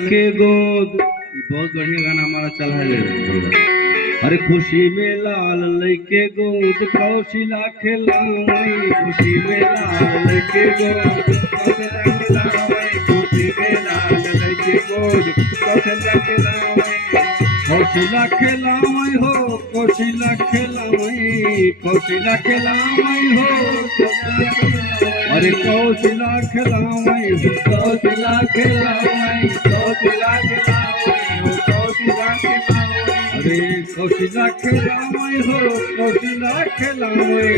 के गोद बहुत बढ़िया गाना हमारा चला है। अरे खुशी में लाल लइके गोद कौशिला खिलावई, खुशी में लाल लइके गोद कौशिला खिलावई, खुशी में लाल लइके गोद कौशिला खिलावई, कौशिला खिलावई हो, कौशिला खिलावई, कौशिला खिलावई हो, अरे कौशिला खिलावई हो, कौशिला खिलावई, कौशिला खिलावई हो, कौशिला खिलावई, अरे कौशिला खिलावई हो, कौशिला खिलावई,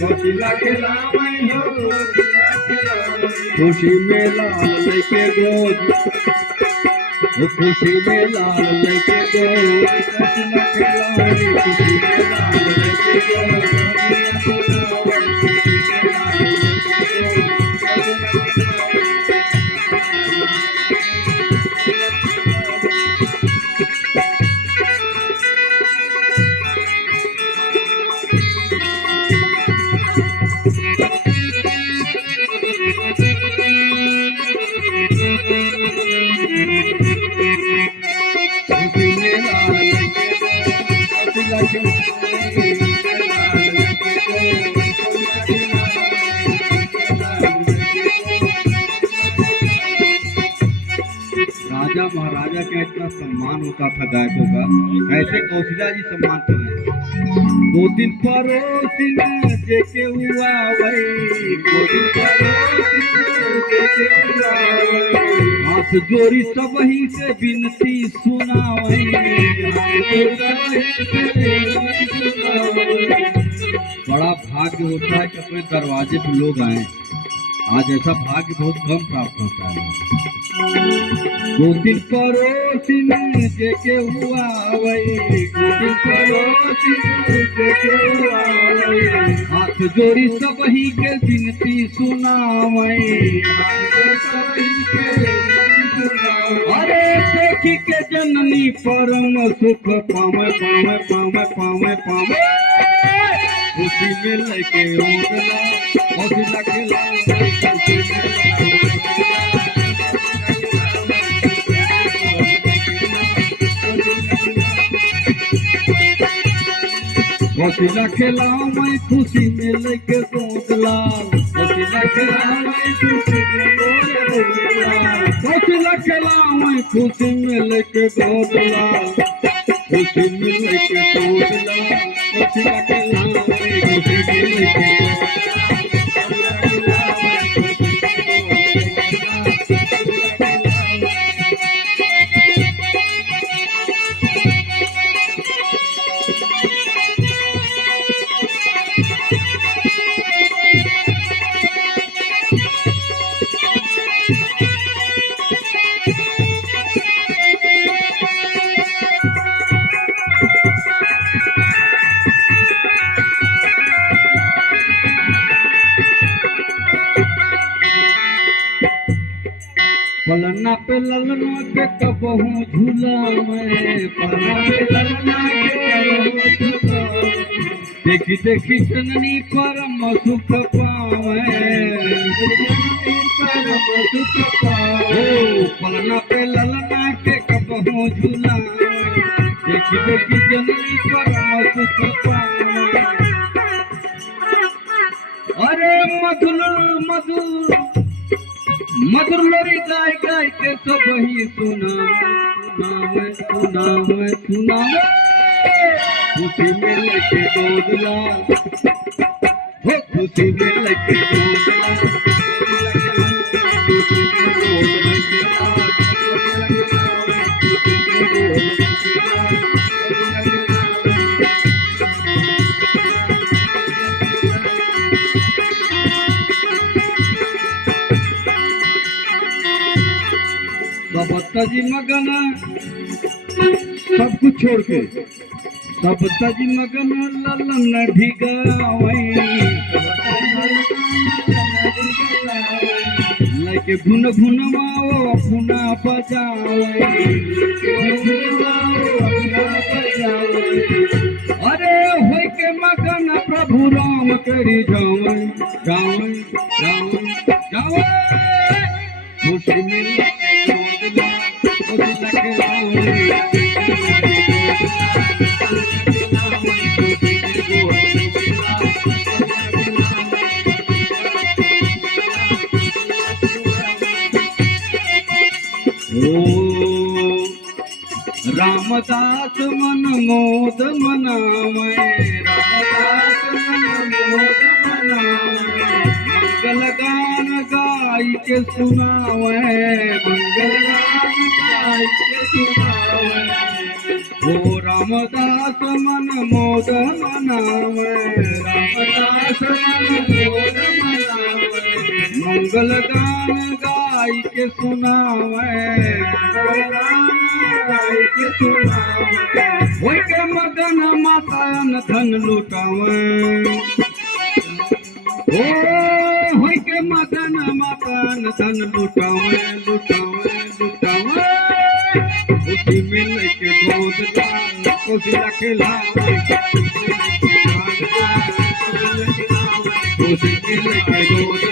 कौशिला खिलावई हो, कौशिला खिलावई, खुशी में लाल लइके गोद, खुशी में लाल लइके गोद कौशिला खिलावई, खुशी में लाल लइके गोद कौशिला खिलावई, खुशी में लाल लइके गोद कौशिला खिलावई। राजा महाराजा का इतना सम्मान होता था गायकों का, ऐसे कौशिला जी सम्मान कर रहे हैं। दो दिन पड़ोसी जेके हुआ वही, दो दिन पड़ोसी जेके हुआ वही, हाथ जोड़ी सब ही से विनती सुनावई, बड़ा भाग्य होता है कि अपने दरवाजे पे लोग आए। आज ऐसा भाग्य बहुत कम प्राप्त होता है। दो दिन पड़ोसी जेके हुआ वही, दो दिन पड़ोसी जेके हुआ वही, हाथ जोड़ी सब ही के विनती सुनावई, अरे देखी के जननी परम सुख पावे पावे पावे पावे पावे, खुशी में लेके ओदला कौशिला खिलावई, कौशिला खिलावई, खुशी में लेके गोदला कौशिला खिलावई, खुशी में गोदला कौशिला खिलावई, खुशी में लेके गोदला, खुशी में लेके गोदला कौशिला खिलावई, खुशी में लेके पलना पे ललना के कबहू झूला में, पलना पे ललना के कबहू झूला, देखी देखी जननी परम सुख पावे, जननी परम सुख पावे, पलना पे ललना के कबहू झूला, देखी देखी जननी परम सुख पावे, अरे मधुर मधुर मधुर लोरी गाय गाय के सब ही सुनावे सुनावे सुनावे, खुशी में लेके गोदला हो, खुशी में लेके गोदला, खुशी में गोदला, तजी मगना सब कुछ छोड़ के, सब तजी मगना ललन ढिगावई, लेके घुन घुनवाओ फुना बजावई, अरे होय के मगन प्रभु राम करी जावई जावई जावई जावई, खुशी में खुशिला खिलावे ओ रामदास मन मोद मनावे रामदास मन मोद मनावे मंगल गान गाई के सुनावे मंगल गान गाई के सुनावे ओ रामदास मन मोद मनावे रामदास मन मोद मनावे मंगल गान गाई के सुनावे मंगल गान गाई के सुनावे होय के मगन मातन धन लुटावे ओ होय के मगन मातन धन लुटावे लुटावे लुटावे खुशी मिल के दूध दाल खुशिला खिलावे खुशी मिल के दूध